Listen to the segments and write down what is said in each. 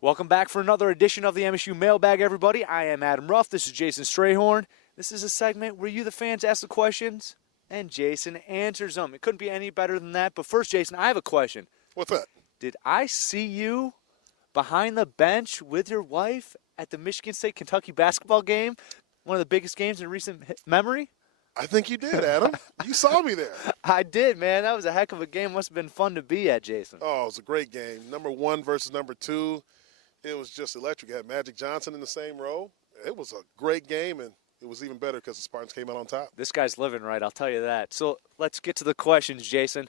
Welcome back for another edition of the MSU Mailbag, everybody. I am Adam Ruff. This is Jason Strayhorn. This is a segment where you, the fans, ask the questions and Jason answers them. It couldn't be any better than that. But first, Jason, I have a question. What's that? Did I see you behind the bench with your wife at the Michigan State-Kentucky basketball game? One of the biggest games in recent memory? I think you did, Adam. You saw me there. I did, man. That was a heck of a game. Must have been fun to be at, Jason. Oh, it was a great game. Number 1 versus number 2. It was just electric. You had Magic Johnson in the same row. It was a great game, and it was even better because the Spartans came out on top. This guy's living right, I'll tell you that. So let's get to the questions, Jason.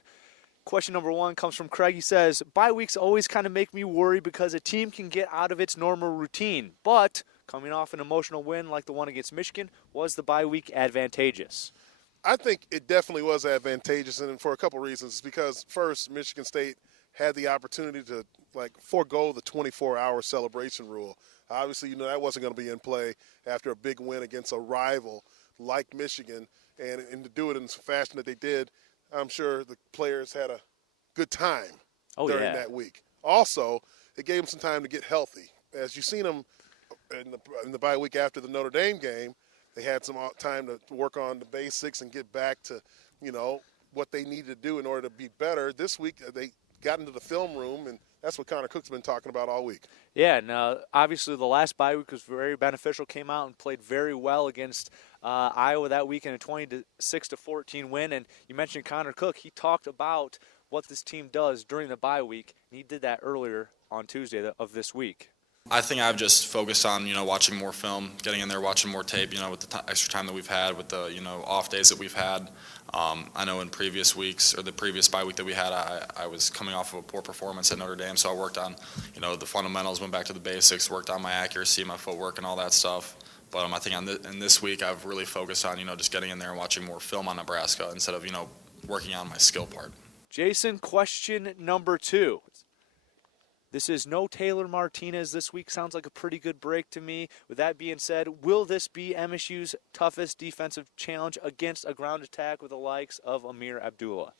Question number 1 comes from Craig. He says, bye weeks always kind of make me worry because a team can get out of its normal routine. But coming off an emotional win like the one against Michigan, was the bye week advantageous? I think it definitely was advantageous, and for a couple reasons. Because, first, Michigan State had the opportunity to, forego the 24-hour celebration rule. Obviously, that wasn't going to be in play after a big win against a rival like Michigan. And to do it in the fashion that they did, I'm sure the players had a good time during that week. Also, it gave them some time to get healthy. As you've seen them in the bye week after the Notre Dame game, they had some time to work on the basics and get back to, what they needed to do in order to be better. This week, they got into the film room, and that's what Connor Cook's been talking about all week. Yeah, now, obviously the last bye week was very beneficial, came out and played very well against Iowa that week in a 26-14 win. And you mentioned Connor Cook. He talked about what this team does during the bye week, and he did that earlier on Tuesday of this week. I think I've just focused on, watching more film, getting in there, watching more tape, with the extra time that we've had, with the, off days that we've had. I know in previous weeks, or the previous bye week that we had, I was coming off of a poor performance at Notre Dame, so I worked on, the fundamentals, went back to the basics, worked on my accuracy, my footwork, and all that stuff. But I think in this week I've really focused on, just getting in there and watching more film on Nebraska instead of, working on my skill part. Jason, question number 2. This is no Taylor Martinez this week. Sounds like a pretty good break to me. With that being said, will this be MSU's toughest defensive challenge against a ground attack with the likes of Ameer Abdullah?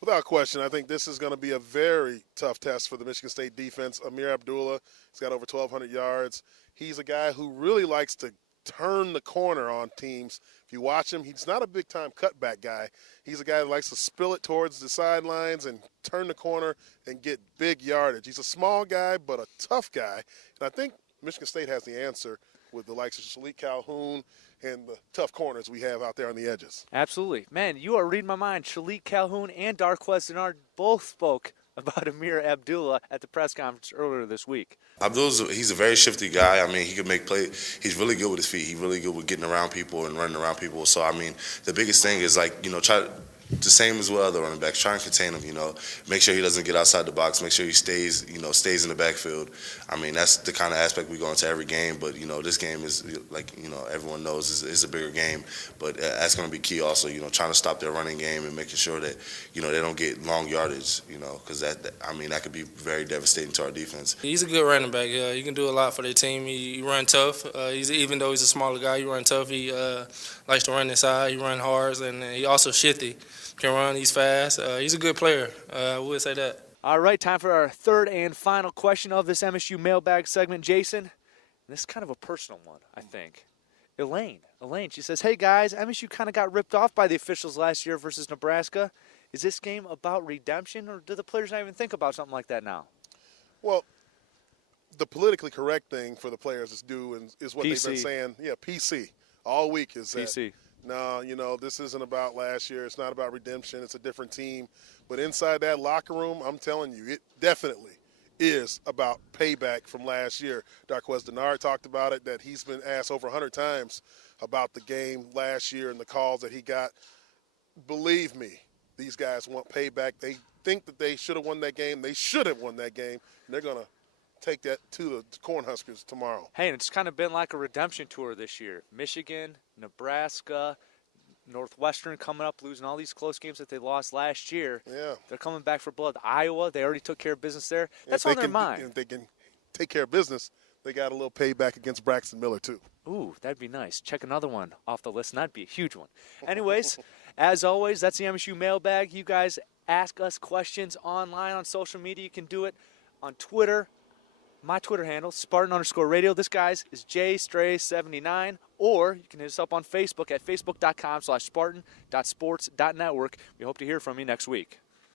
Without question, I think this is going to be a very tough test for the Michigan State defense. Ameer Abdullah, he's got over 1,200 yards. He's a guy who really likes to turn the corner on teams. If you watch him, he's not a big-time cutback guy. He's a guy that likes to spill it towards the sidelines and turn the corner and get big yardage. He's a small guy but a tough guy. And I think Michigan State has the answer with the likes of Shalik Calhoun and the tough corners we have out there on the edges. Absolutely. Man, you are reading my mind. Shalik Calhoun and Darquez Denard both spoke about Ameer Abdullah at the press conference earlier this week. He's a very shifty guy. I mean, he can make plays. He's really good with his feet. He's really good with getting around people and running around people. So, I mean, the biggest thing is, try the same as with other running backs. Try and contain him, Make sure he doesn't get outside the box. Make sure he stays in the backfield. I mean, that's the kind of aspect we go into every game. But, this game is, everyone knows is a bigger game. But that's going to be key also, trying to stop their running game and making sure that, they don't get long yardage, because that could be very devastating to our defense. He's a good running back. He can do a lot for their team. He run tough. Even though he's a smaller guy, he run tough. He likes to run inside. He run hard, and he also shifty. Can run. He's fast. He's a good player. I would say that. All right, time for our third and final question of this MSU Mailbag segment. Jason, this is kind of a personal one, I think. Elaine, she says, hey, guys, MSU kind of got ripped off by the officials last year versus Nebraska. Is this game about redemption, or do the players not even think about something like that now? Well, the politically correct thing for the players is is what PC. They've been saying. Yeah, PC. All week is that. PC. No, this isn't about last year. It's not about redemption. It's a different team. But inside that locker room, I'm telling you, it definitely is about payback from last year. Darquez Denard talked about it, that he's been asked over 100 times about the game last year and the calls that he got. Believe me, these guys want payback. They think that they should have won that game. They should have won that game. And they're going to take that to the Cornhuskers tomorrow. Hey, and it's kind of been like a redemption tour this year. Michigan, Nebraska, Northwestern coming up, losing all these close games that they lost last year. Yeah. They're coming back for blood. Iowa, they already took care of business there. That's on their mind. If they can take care of business, they got a little payback against Braxton Miller, too. Ooh, that'd be nice. Check another one off the list, and that'd be a huge one. Anyways, as always, that's the MSU Mailbag. You guys ask us questions online on social media. You can do it on Twitter, My Twitter handle, Spartan_radio. This guy's is JStray79. Or you can hit us up on Facebook at facebook.com/Spartan.sports.network. We hope to hear from you next week.